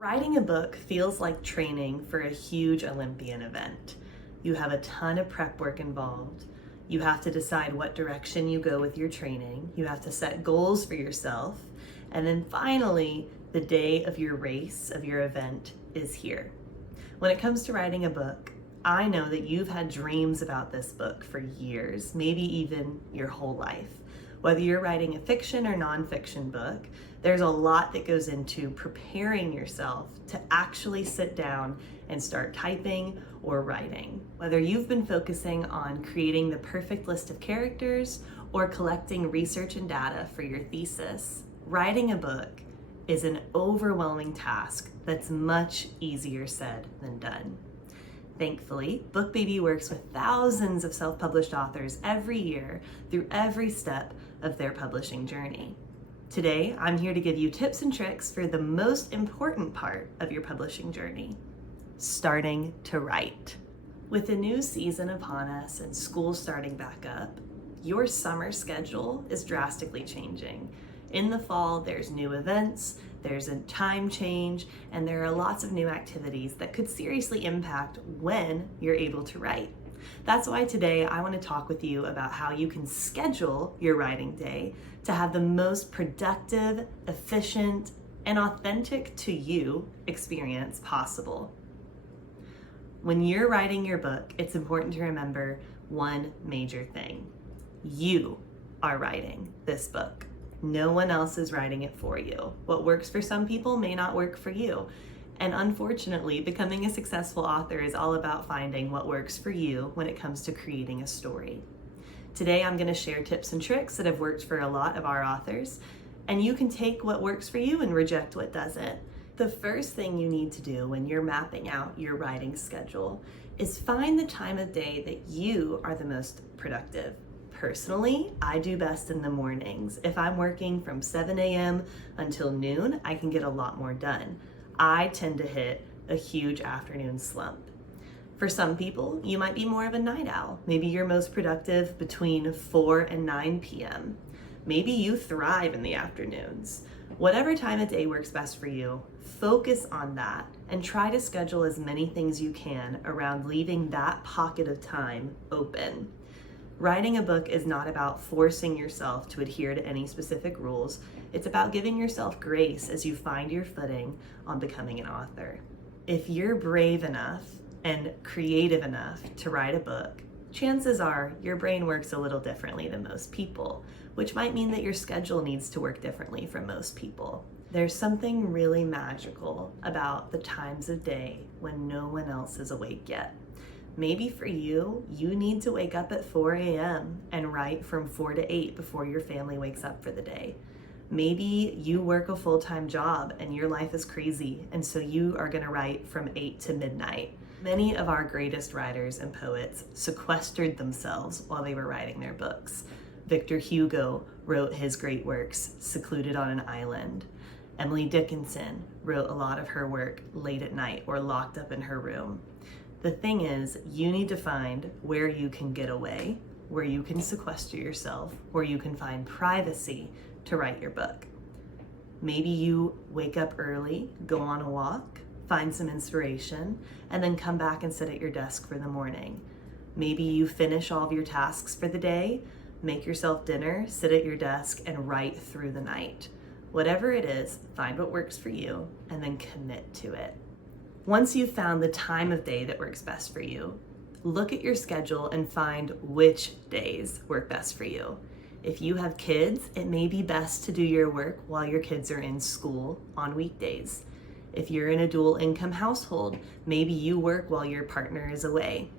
Writing a book feels like training for a huge Olympian event. You have a ton of prep work involved. You have to decide what direction you go with your training. You have to set goals for yourself. And then finally, the day of your race, of your event, is here. When it comes to writing a book, I know that you've had dreams about this book for years, maybe even your whole life. Whether you're writing a fiction or nonfiction book, there's a lot that goes into preparing yourself to actually sit down and start typing or writing. Whether you've been focusing on creating the perfect list of characters or collecting research and data for your thesis, writing a book is an overwhelming task that's much easier said than done. Thankfully, BookBaby works with thousands of self-published authors every year through every step of their publishing journey. Today, I'm here to give you tips and tricks for the most important part of your publishing journey, starting to write. With a new season upon us and school starting back up, your summer schedule is drastically changing. In the fall, there's new events, there's a time change, and there are lots of new activities that could seriously impact when you're able to write. That's why today I want to talk with you about how you can schedule your writing day to have the most productive, efficient, and authentic to you experience possible. When you're writing your book, it's important to remember one major thing. You are writing this book. No one else is writing it for you. What works for some people may not work for you. And unfortunately, becoming a successful author is all about finding what works for you when it comes to creating a story. Today, I'm going to share tips and tricks that have worked for a lot of our authors, and you can take what works for you and reject what doesn't. The first thing you need to do when you're mapping out your writing schedule is find the time of day that you are the most productive. Personally, I do best in the mornings. If I'm working from 7 a.m. until noon, I can get a lot more done. I tend to hit a huge afternoon slump. For some people, you might be more of a night owl. Maybe you're most productive between 4 and 9 p.m. Maybe you thrive in the afternoons. Whatever time of day works best for you, focus on that and try to schedule as many things you can around leaving that pocket of time open. Writing a book is not about forcing yourself to adhere to any specific rules. It's about giving yourself grace as you find your footing on becoming an author. If you're brave enough and creative enough to write a book, chances are your brain works a little differently than most people, which might mean that your schedule needs to work differently from most people. There's something really magical about the times of day when no one else is awake yet. Maybe for you, you need to wake up at 4 a.m. and write from 4 to 8 before your family wakes up for the day. Maybe you work a full-time job and your life is crazy, and so you are going to write from 8 to midnight. Many of our greatest writers and poets sequestered themselves while they were writing their books. Victor Hugo wrote his great works secluded on an island. Emily Dickinson wrote a lot of her work late at night or locked up in her room. The thing is, you need to find where you can get away, where you can sequester yourself, where you can find privacy to write your book. Maybe you wake up early, go on a walk, find some inspiration, and then come back and sit at your desk for the morning. Maybe you finish all of your tasks for the day, make yourself dinner, sit at your desk, and write through the night. Whatever it is, find what works for you, and then commit to it. Once you've found the time of day that works best for you, look at your schedule and find which days work best for you. If you have kids, it may be best to do your work while your kids are in school on weekdays. If you're in a dual income household, maybe you work while your partner is away.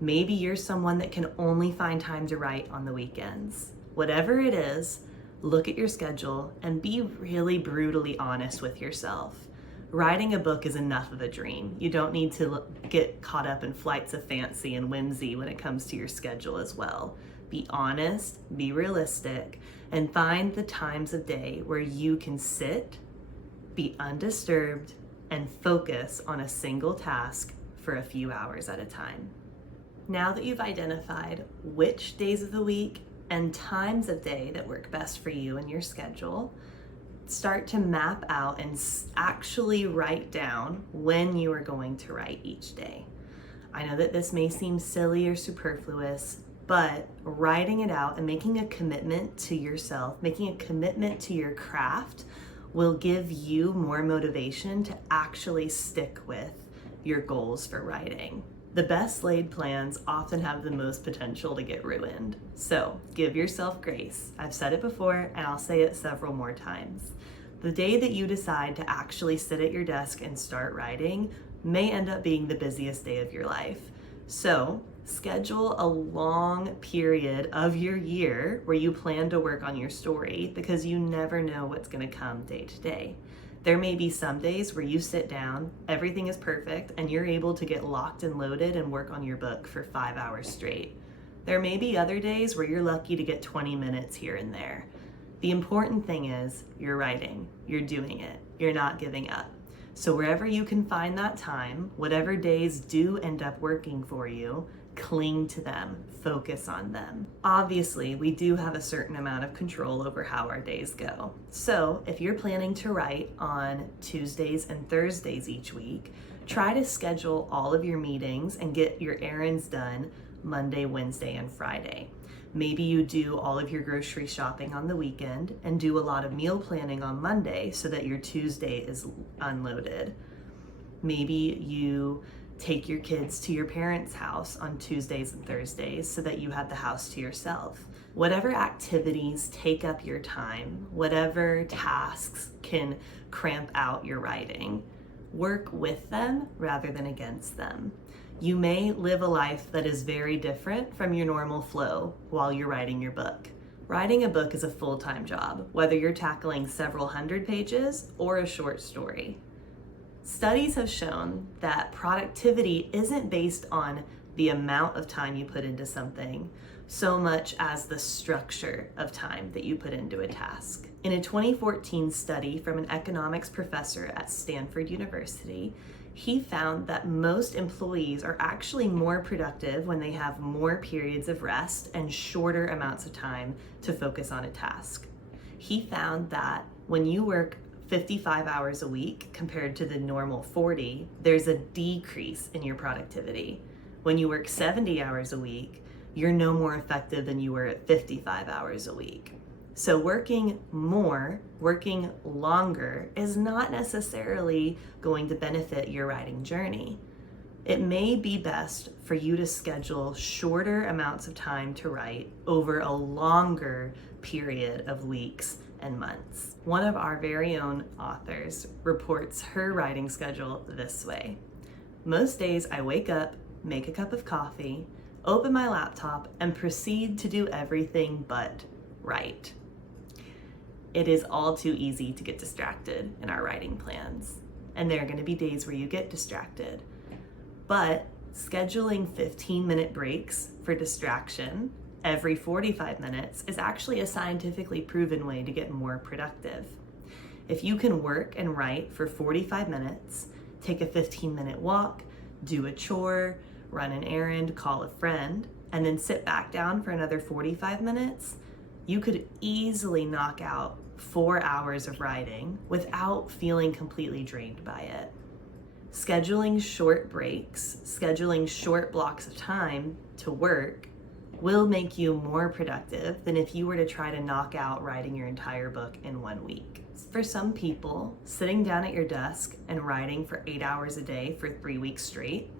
Maybe you're someone that can only find time to write on the weekends. Whatever it is, look at your schedule and be really brutally honest with yourself. Writing a book is enough of a dream. You don't need to get caught up in flights of fancy and whimsy when it comes to your schedule as well. Be honest, be realistic, and find the times of day where you can sit, be undisturbed, and focus on a single task for a few hours at a time. Now that you've identified which days of the week and times of day that work best for you and your schedule, start to map out and actually write down when you are going to write each day. I know that this may seem silly or superfluous, but writing it out and making a commitment to yourself, making a commitment to your craft will give you more motivation to actually stick with your goals for writing. The best laid plans often have the most potential to get ruined. So give yourself grace. I've said it before and I'll say it several more times. The day that you decide to actually sit at your desk and start writing may end up being the busiest day of your life. So schedule a long period of your year where you plan to work on your story, because you never know what's going to come day to day. There may be some days where you sit down, everything is perfect, and you're able to get locked and loaded and work on your book for 5 hours straight. There may be other days where you're lucky to get 20 minutes here and there. The important thing is you're writing, you're doing it, you're not giving up. So wherever you can find that time, whatever days do end up working for you, cling to them, focus on them. Obviously, we do have a certain amount of control over how our days go. So if you're planning to write on Tuesdays and Thursdays each week, try to schedule all of your meetings and get your errands done Monday, Wednesday, and Friday. Maybe you do all of your grocery shopping on the weekend and do a lot of meal planning on Monday so that your Tuesday is unloaded. Maybe you take your kids to your parents' house on Tuesdays and Thursdays so that you have the house to yourself. Whatever activities take up your time, whatever tasks can cramp out your writing, work with them rather than against them. You may live a life that is very different from your normal flow while you're writing your book. Writing a book is a full-time job, whether you're tackling several hundred pages or a short story. Studies have shown that productivity isn't based on the amount of time you put into something so much as the structure of time that you put into a task. In a 2014 study from an economics professor at Stanford University, he found that most employees are actually more productive when they have more periods of rest and shorter amounts of time to focus on a task. He found that when you work 55 hours a week compared to the normal 40, there's a decrease in your productivity. When you work 70 hours a week, you're no more effective than you were at 55 hours a week. So working more, working longer is not necessarily going to benefit your writing journey. It may be best for you to schedule shorter amounts of time to write over a longer period of weeks and months. One of our very own authors reports her writing schedule this way. Most days I wake up, make a cup of coffee, open my laptop, and proceed to do everything but write. It is all too easy to get distracted in our writing plans, and there are going to be days where you get distracted. But scheduling 15-minute breaks for distraction every 45 minutes is actually a scientifically proven way to get more productive. If you can work and write for 45 minutes, take a 15-minute walk, do a chore, run an errand, call a friend, and then sit back down for another 45 minutes, you could easily knock out 4 hours of writing without feeling completely drained by it. Scheduling short breaks, scheduling short blocks of time to work will make you more productive than if you were to try to knock out writing your entire book in 1 week. For some people, sitting down at your desk and writing for 8 hours a day for 3 weeks straight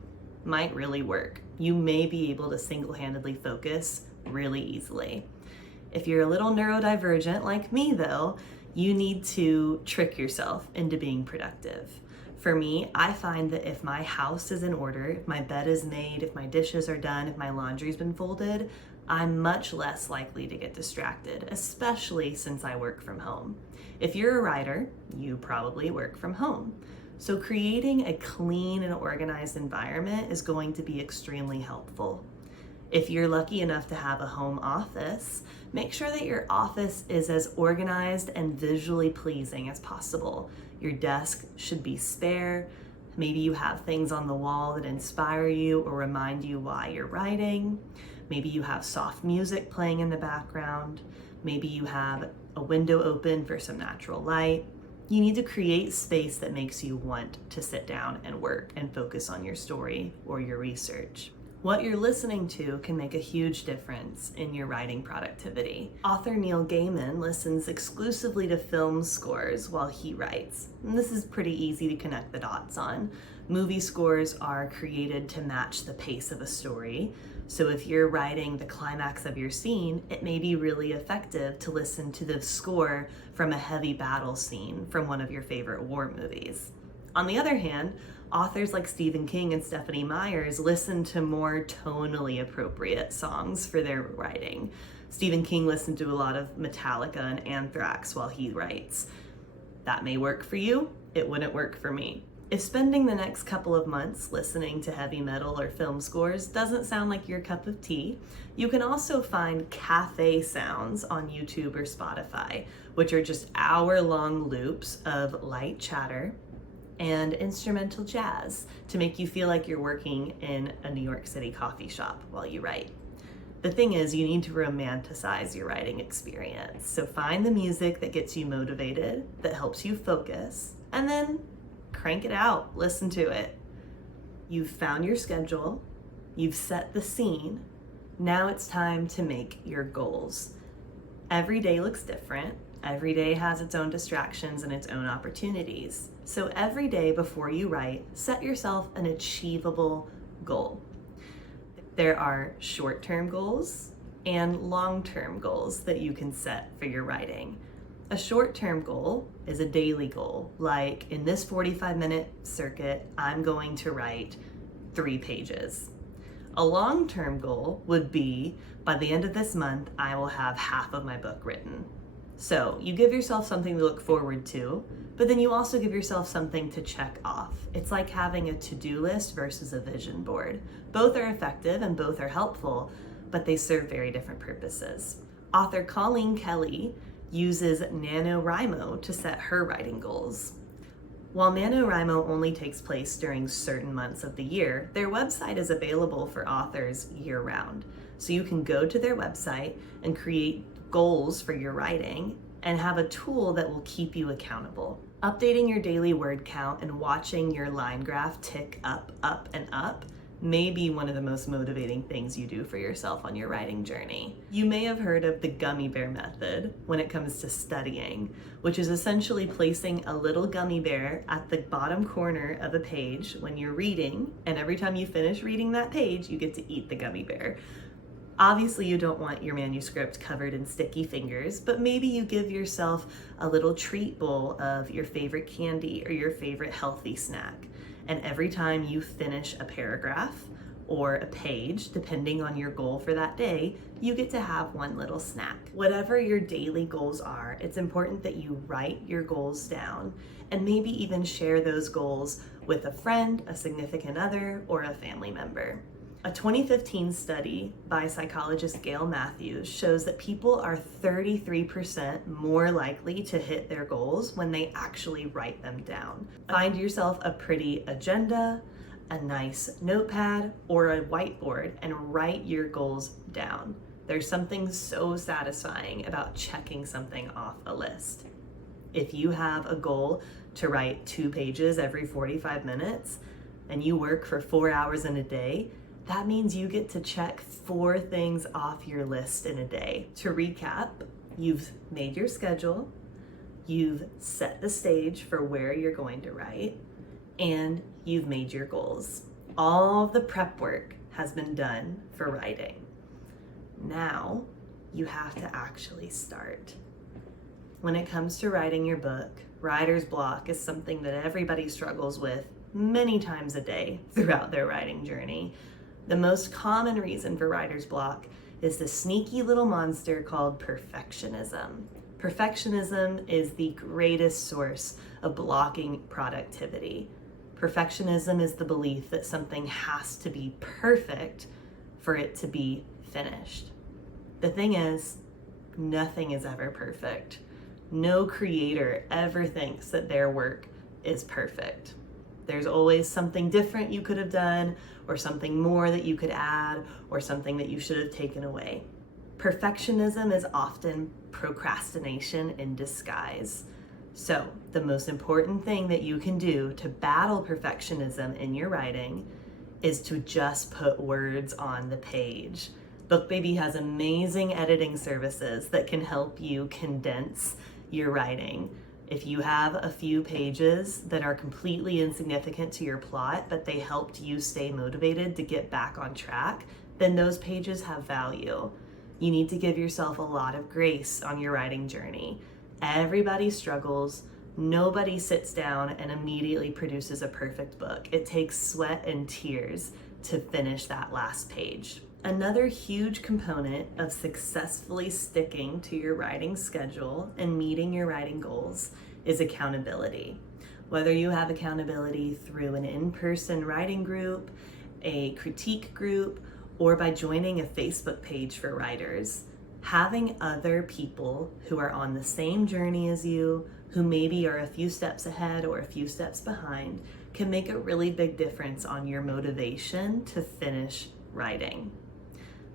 might really work. You may be able to single-handedly focus really easily. If you're a little neurodivergent like me though, you need to trick yourself into being productive. For me, I find that if my house is in order, if my bed is made, if my dishes are done, if my laundry's been folded, I'm much less likely to get distracted, especially since I work from home. If you're a writer, you probably work from home. So creating a clean and organized environment is going to be extremely helpful. If you're lucky enough to have a home office, make sure that your office is as organized and visually pleasing as possible. Your desk should be spare. Maybe you have things on the wall that inspire you or remind you why you're writing. Maybe you have soft music playing in the background. Maybe you have a window open for some natural light. You need to create space that makes you want to sit down and work and focus on your story or your research. What you're listening to can make a huge difference in your writing productivity. Author Neil Gaiman listens exclusively to film scores while he writes. And this is pretty easy to connect the dots on. Movie scores are created to match the pace of a story. So if you're writing the climax of your scene, it may be really effective to listen to the score from a heavy battle scene from one of your favorite war movies. On the other hand, authors like Stephen King and Stephanie Meyers listen to more tonally appropriate songs for their writing. Stephen King listened to a lot of Metallica and Anthrax while he writes. That may work for you, it wouldn't work for me. If spending the next couple of months listening to heavy metal or film scores doesn't sound like your cup of tea, you can also find cafe sounds on YouTube or Spotify, which are just hour-long loops of light chatter and instrumental jazz to make you feel like you're working in a New York City coffee shop while you write. The thing is, you need to romanticize your writing experience. So find the music that gets you motivated, that helps you focus, and then crank it out, listen to it. You've found your schedule, you've set the scene, now it's time to make your goals. Every day looks different. Every day has its own distractions and its own opportunities. So every day before you write, set yourself an achievable goal. There are short-term goals and long-term goals that you can set for your writing. A short-term goal is a daily goal, like in this 45-minute circuit, I'm going to write 3 pages. A long-term goal would be, by the end of this month, I will have half of my book written. So you give yourself something to look forward to, but then you also give yourself something to check off. It's like having a to-do list versus a vision board. Both are effective and both are helpful, but they serve very different purposes. Author Colleen Kelly uses NaNoWriMo to set her writing goals. While NaNoWriMo only takes place during certain months of the year, their website is available for authors year-round. So you can go to their website and create goals for your writing and have a tool that will keep you accountable. Updating your daily word count and watching your line graph tick up, and up may be one of the most motivating things you do for yourself on your writing journey. You may have heard of the gummy bear method when it comes to studying, which is essentially placing a little gummy bear at the bottom corner of a page when you're reading, and every time you finish reading that page, you get to eat the gummy bear. Obviously, you don't want your manuscript covered in sticky fingers, but maybe you give yourself a little treat bowl of your favorite candy or your favorite healthy snack. And every time you finish a paragraph or a page, depending on your goal for that day, you get to have one little snack. Whatever your daily goals are, it's important that you write your goals down and maybe even share those goals with a friend, a significant other, or a family member. A 2015 study by psychologist Gail Matthews shows that people are 33% more likely to hit their goals when they actually write them down. Find yourself a pretty agenda, a nice notepad, or a whiteboard and write your goals down. There's something so satisfying about checking something off a list. If you have a goal to write 2 pages every 45 minutes and you work for 4 hours in a day, that means you get to check 4 things off your list in a day. To recap, you've made your schedule, you've set the stage for where you're going to write, and you've made your goals. All of the prep work has been done for writing. Now you have to actually start. When it comes to writing your book, writer's block is something that everybody struggles with many times a day throughout their writing journey. The most common reason for writer's block is the sneaky little monster called perfectionism. Perfectionism is the greatest source of blocking productivity. Perfectionism is the belief that something has to be perfect for it to be finished. The thing is, nothing is ever perfect. No creator ever thinks that their work is perfect. There's always something different you could have done, or something more that you could add, or something that you should have taken away. Perfectionism is often procrastination in disguise. So, the most important thing that you can do to battle perfectionism in your writing is to just put words on the page. BookBaby has amazing editing services that can help you condense your writing. If you have a few pages that are completely insignificant to your plot, but they helped you stay motivated to get back on track, then those pages have value. You need to give yourself a lot of grace on your writing journey. Everybody struggles. Nobody sits down and immediately produces a perfect book. It takes sweat and tears to finish that last page. Another huge component of successfully sticking to your writing schedule and meeting your writing goals is accountability. Whether you have accountability through an in-person writing group, a critique group, or by joining a Facebook page for writers, having other people who are on the same journey as you, who maybe are a few steps ahead or a few steps behind, can make a really big difference on your motivation to finish writing.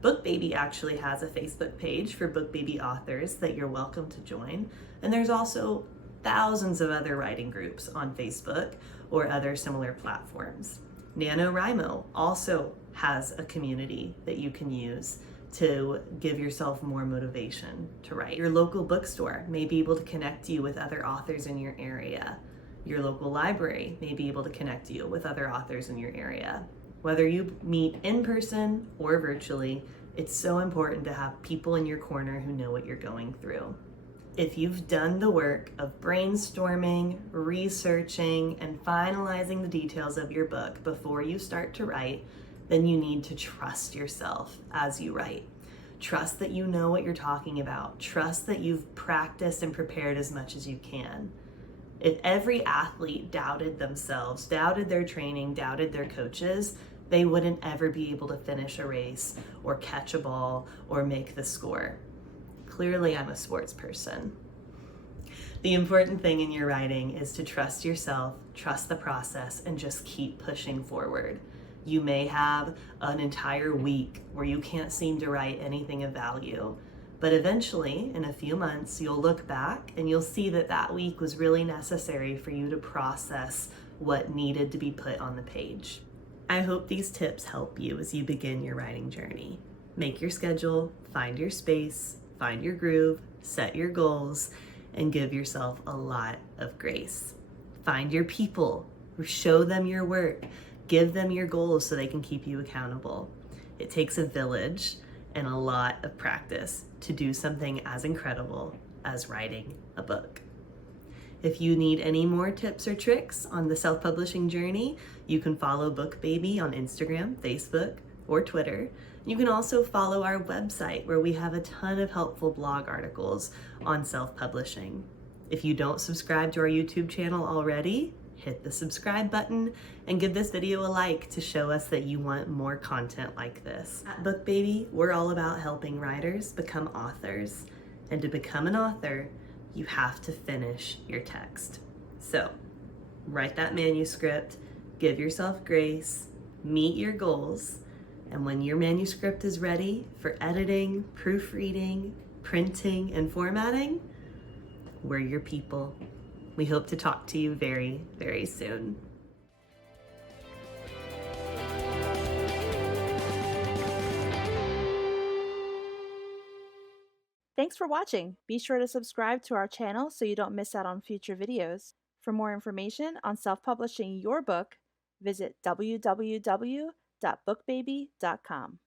BookBaby actually has a Facebook page for BookBaby authors that you're welcome to join. And there's also thousands of other writing groups on Facebook or other similar platforms. NaNoWriMo also has a community that you can use to give yourself more motivation to write. Your local bookstore may be able to connect you with other authors in your area. Your local library may be able to connect you with other authors in your area. Whether you meet in person or virtually, it's so important to have people in your corner who know what you're going through. If you've done the work of brainstorming, researching, and finalizing the details of your book before you start to write, then you need to trust yourself as you write. Trust that you know what you're talking about. Trust that you've practiced and prepared as much as you can. If every athlete doubted themselves, doubted their training, doubted their coaches, they wouldn't ever be able to finish a race or catch a ball or make the score. Clearly, I'm a sports person. The important thing in your writing is to trust yourself, trust the process, and just keep pushing forward. You may have an entire week where you can't seem to write anything of value, but eventually, in a few months, you'll look back and you'll see that that week was really necessary for you to process what needed to be put on the page. I hope these tips help you as you begin your writing journey. Make your schedule, find your space, find your groove, set your goals, and give yourself a lot of grace. Find your people, show them your work, give them your goals so they can keep you accountable. It takes a village and a lot of practice to do something as incredible as writing a book. If you need any more tips or tricks on the self-publishing journey, you can follow BookBaby on Instagram, Facebook, or Twitter. You can also follow our website where we have a ton of helpful blog articles on self-publishing. If you don't subscribe to our YouTube channel already, hit the subscribe button and give this video a like to show us that you want more content like this. At BookBaby, we're all about helping writers become authors. And to become an author, you have to finish your text. So, write that manuscript, give yourself grace, meet your goals, and when your manuscript is ready for editing, proofreading, printing, and formatting, we're your people. We hope to talk to you very, very soon. Thanks for watching. Be sure to subscribe to our channel so you don't miss out on future videos. For more information on self-publishing your book, visit www.bookbaby.com.